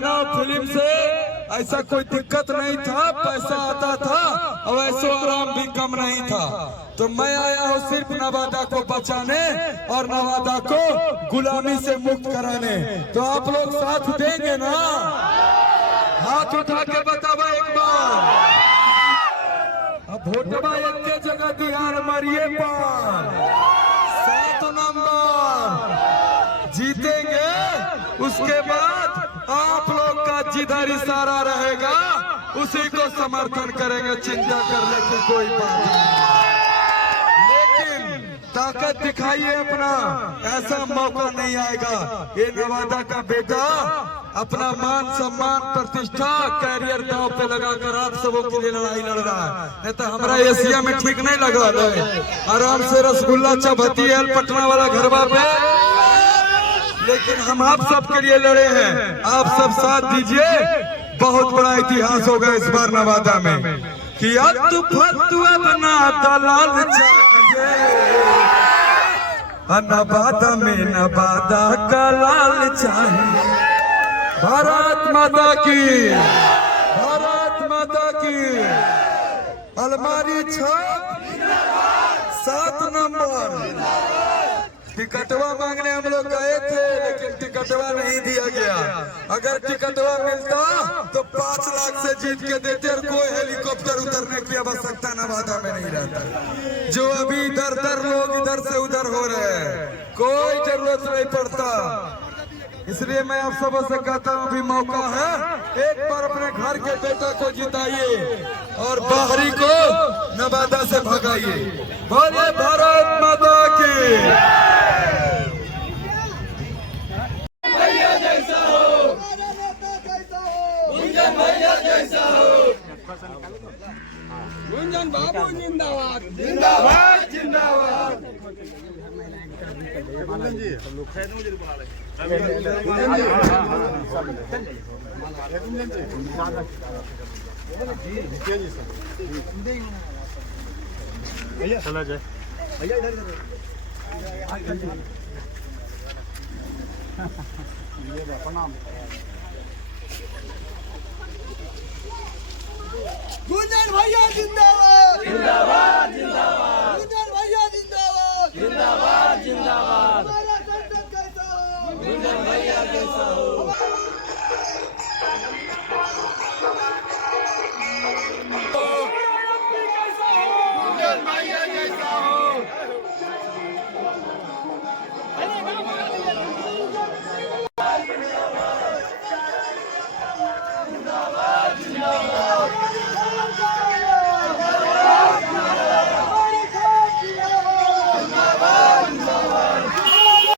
गाना फिल्म से ऐसा कोई दिक्कत नहीं था, पैसा आता था और ऐसो आराम भी कम नहीं था। तो मैं आया हूँ सिर्फ नवादा को बचाने और नवादा को गुलामी से मुक्त कराने। तो आप लोग साथ देंगे ना? हाथ उठा के बतावा एक बार। अब वोटवा एक जगह दिहार मरिए पार 7 नंबर जीतेंगे। उसके बाद आप लोग का जिधर इशारा रहेगा उसी को समर्थन करेंगे, चिंता करने की कोई बात नहीं। लेकिन ताकत दिखाइए अपना, ऐसा मौका नहीं आएगा। ये नवादा का बेटा अपना मान सम्मान प्रतिष्ठा कैरियर दांव पे लगाकर आप सबों के लिए लड़ाई लड़ रहा है। नहीं तो हमारा एशिया में ठीक नहीं लगा रहे। आराम से रसगुल्ला चबती है पटना वाला घरवा पे, लेकिन हम आप सब के लिए लड़े हैं। आप सब साथ दीजिए। बहुत बड़ा इतिहास होगा इस बार नवादा में कि अपना दलाल चाहिए। नवादा में नवादा का लाल चाहिए। भारत माता की, भारत माता की। अलमारी 7 नंबर टिकटवा मांगने हम लोग गए थे, लेकिन टिकटवा नहीं दिया गया। अगर टिकटवा मिलता तो 5 लाख से जीत के देते और कोई हेलीकॉप्टर उतरने की आवश्यकता नवादा में नहीं रहता। जो अभी इधर लोग इधर से उधर हो रहे हैं, कोई जरूरत नहीं पड़ता। इसलिए मैं आप सबों से कहता हूँ अभी मौका है, एक बार अपने घर के बेटा को जिताइए और बाहरी को नवादा से भगाइए। बोले भारत माता की। भैया जैसा हो, गुंजन भैया जैसा हो, गुंजन बाबू जिंदाबाद, जिंदाबाद जिंदाबाद। गुंजन जी सब लोग खैर मुझे बुला रहे हैं। भैया चला जाए, भैया इधर प्रणाम। गुंजन भैया जिंदाबाद।